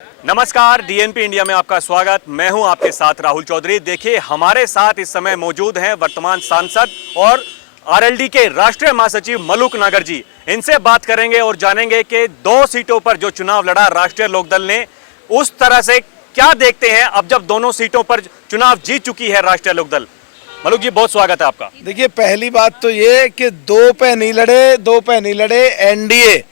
नमस्कार, DNP India में आपका स्वागत। मैं हूं आपके साथ राहुल चौधरी। देखिए, हमारे साथ इस समय मौजूद हैं वर्तमान सांसद और आरएलडी के राष्ट्रीय महासचिव मलूक नागर जी। इनसे बात करेंगे और जानेंगे कि 2 सीटों पर जो चुनाव लड़ा राष्ट्रीय लोकदल ने, उस तरह से क्या देखते हैं अब जब दोनों सीटों पर चुनाव जीत चुकी है राष्ट्रीय लोकदल। मलूक जी, बहुत स्वागत है आपका। देखिए, पहली बात तो ये कि 2 पे नहीं लड़े एनडीए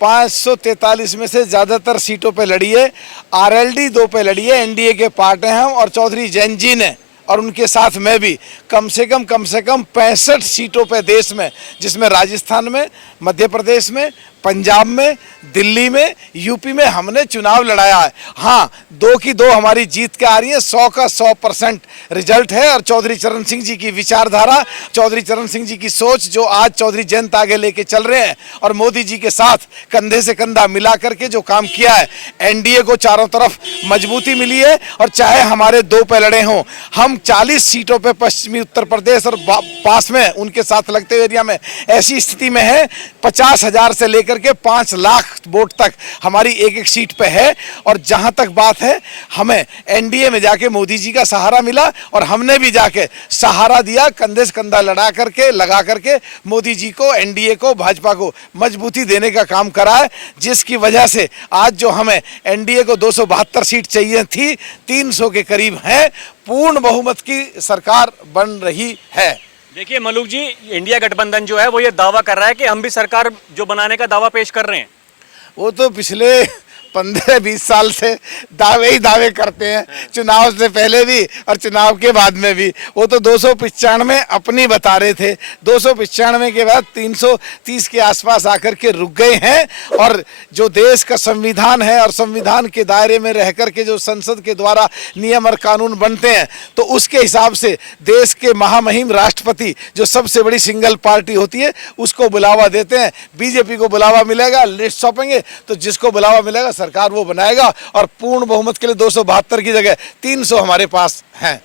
543 में से ज्यादातर सीटों पे लड़ी है। आरएलडी 2 पे लड़ी है, एनडीए के पार्ट हैं हम, और चौधरी जैन जी ने और उनके साथ मैं भी कम से कम 65 सीटों पे देश में, जिसमें राजस्थान में, मध्य प्रदेश में, पंजाब में, दिल्ली में, यूपी में हमने चुनाव लड़ाया है। हाँ, 2 की 2 हमारी जीत के आ रही है। 100 का 100% रिजल्ट है। और चौधरी चरण सिंह जी की विचारधारा, चौधरी चरण सिंह जी की सोच, जो आज चौधरी जयंत आगे लेके चल रहे हैं, और मोदी जी के साथ कंधे से कंधा मिला करके जो काम किया है, एनडीए को चारों तरफ मजबूती मिली है। और चाहे हमारे 2 पे लड़े हों, हम 40 सीटों पे पश्चिमी उत्तर प्रदेश और पास में उनके साथ लगते एरिया में ऐसी स्थिति में है, 50,000 से लेकर के 5 लाख वोट तक हमारी एक सीट पे है। और जहां तक बात है, हमें एनडीए में जाके मोदी जी का सहारा मिला, और हमने भी जाके सहारा दिया, कंधे से कंधा लगा करके मोदी जी को, एनडीए को, भाजपा को मजबूती देने का काम करा है। जिसकी वजह से आज जो हमें एनडीए को 272 सीट चाहिए थी, 300 के करीब है। पूर्ण बहुमत की सरकार बन रही है। देखिए मलूक जी, इंडिया गठबंधन जो है वो ये दावा कर रहा है कि हम भी सरकार जो बनाने का दावा पेश कर रहे हैं। वो तो पिछले 15-20 साल से दावे करते हैं, चुनाव से पहले भी और चुनाव के बाद में भी। वो तो 295 अपनी बता रहे थे, 295 के बाद 330 के आसपास आकर के रुक गए हैं। और जो देश का संविधान है, और संविधान के दायरे में रह कर के जो संसद के द्वारा नियम और कानून बनते हैं, तो उसके हिसाब से देश के महामहिम राष्ट्रपति, जो सबसे बड़ी सिंगल पार्टी होती है, उसको बुलावा देते हैं। बीजेपी को बुलावा मिलेगा, लिस्ट सौंपेंगे, तो जिसको बुलावा मिलेगा सरकार वो बनाएगा। और पूर्ण बहुमत के लिए 272 की जगह 300 हमारे पास हैं।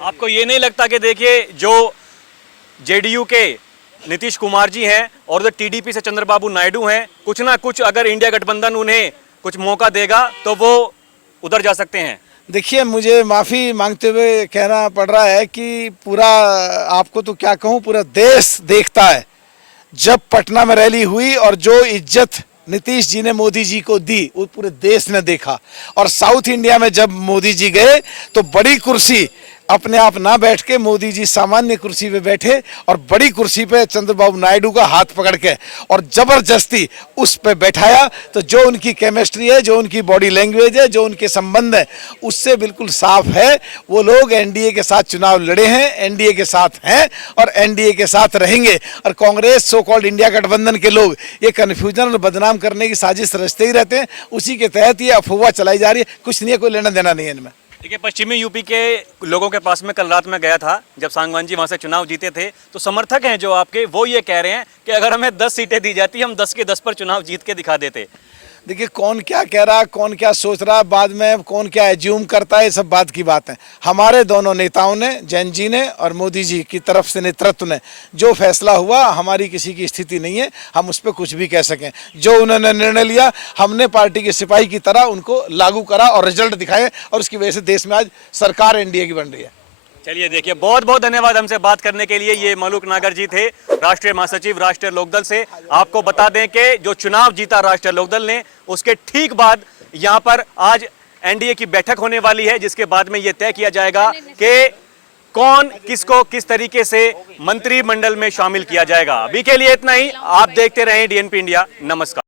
आपको ये नहीं लगता कि देखिए, जो जेडीयू के नीतीश कुमार जी हैं और जो टीडीपी से चंद्रबाबू नायडू हैं, कुछ ना कुछ अगर इंडिया गठबंधन उन्हें कुछ मौका देगा तो वो उधर जा सकते हैं? देखिए, मुझे माफ़ी मांगते हुए कहना पड़ रहा है कि पूरा, आपको तो क्या कहूँ, पूरा देश देखता है। जब पटना में रैली हुई और जो इज्जत नीतीश जी ने मोदी जी को दी, वो पूरे देश ने देखा। और साउथ इंडिया में जब मोदी जी गए, तो बड़ी कुर्सी अपने आप ना बैठ के मोदी जी सामान्य कुर्सी पे बैठे, और बड़ी कुर्सी पे चंद्रबाबू नायडू का हाथ पकड़ के और जबरदस्ती उस पे बैठाया। तो जो उनकी केमिस्ट्री है, जो उनकी बॉडी लैंग्वेज है, जो उनके संबंध है, उससे बिल्कुल साफ है वो लोग एनडीए के साथ चुनाव लड़े हैं, एनडीए के साथ हैं और एनडीए के साथ रहेंगे। और कांग्रेस, सो कॉल्ड इंडिया गठबंधन के लोग ये कन्फ्यूजन और बदनाम करने की साजिश रचते ही रहते हैं। उसी के तहत ये अफवाह चलाई जा रही है। कुछ नहीं है, कोई लेना देना नहीं है इनमें। देखिए, पश्चिमी यूपी के लोगों के पास में कल रात में गया था, जब सांगवान जी वहाँ से चुनाव जीते थे, तो समर्थक हैं जो आपके, वो ये कह रहे हैं कि अगर हमें 10 सीटें दी जाती, हम 10 के 10 पर चुनाव जीत के दिखा देते। देखिए, कौन क्या कह रहा है, कौन क्या सोच रहा है, बाद में कौन क्या एज्यूम करता है, ये सब बात की बात है। हमारे दोनों नेताओं ने, जैन जी ने और मोदी जी की तरफ से नेतृत्व ने जो फैसला हुआ, हमारी किसी की स्थिति नहीं है हम उस पर कुछ भी कह सकें। जो उन्होंने निर्णय लिया, हमने पार्टी के सिपाही की तरह उनको लागू करा और रिजल्ट दिखाए, और उसकी वजह से देश में आज सरकार एनडीए की बन रही है। चलिए, देखिए, बहुत बहुत धन्यवाद हमसे बात करने के लिए। ये मलूक नागर जी थे, राष्ट्रीय महासचिव राष्ट्रीय लोकदल से। आपको बता दें कि जो चुनाव जीता राष्ट्रीय लोकदल ने, उसके ठीक बाद यहाँ पर आज एनडीए की बैठक होने वाली है, जिसके बाद में ये तय किया जाएगा कि कौन किसको किस तरीके से मंत्रिमंडल में शामिल किया जाएगा। अभी के लिए इतना ही। आप देखते रहें डीएनपी इंडिया। नमस्कार।